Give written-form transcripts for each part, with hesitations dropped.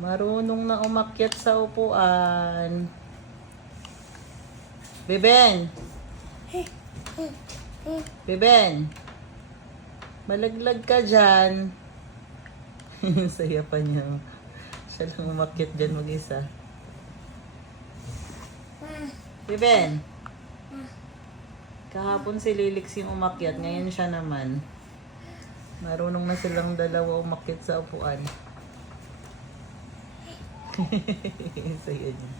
Marunong na umakyat sa upuan. Beben! Beben! Malaglag ka dyan. Saya pa niya. Siya lang umakyat dyan mag-isa. Beben! Kahapon si Lilix yung umakyat. Ngayon siya naman. Marunong na silang dalawa umakyat sa upuan. Saya niya.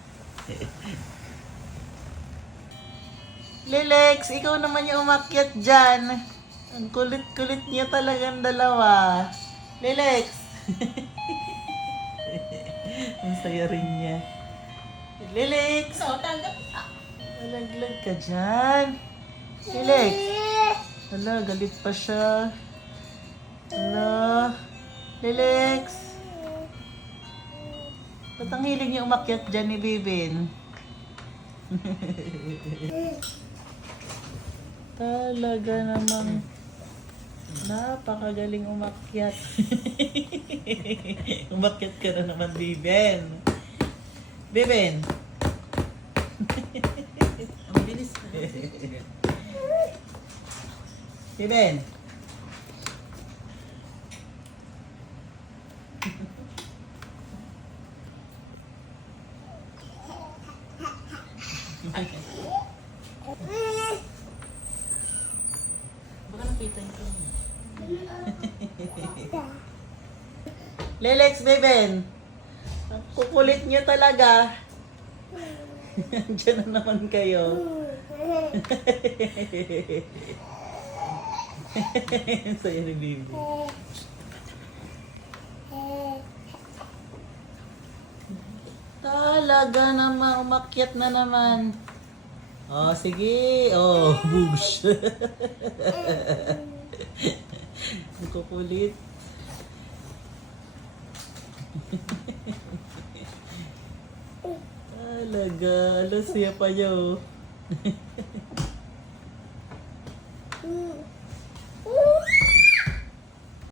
Lilix, ikaw naman yung umakyat dyan. Ang kulit-kulit niya talagang dalawa. Lilix! Ang saya rin niya. Lilix! Tanggap ka. Malaglag ka dyan. Lilix! Hala, galit pa siya. Hala. Lilix! Ba't ang hilig niya umakyat dyan ni Bibin? Talaga namang napakagaling umakyat. Umakyat ka na naman, Bibin. Bibin! Ang bilis na. Bibin! Baka nakita niyo. Lelex, Beben! Ang kukulit niyo talaga. Diyan na naman kayo. Saya ni Bibi. Talaga naman, umakyat na naman. Oh, sige. Oh, bush. Ang kukulit. Talaga. Alas siya pa niya, oh.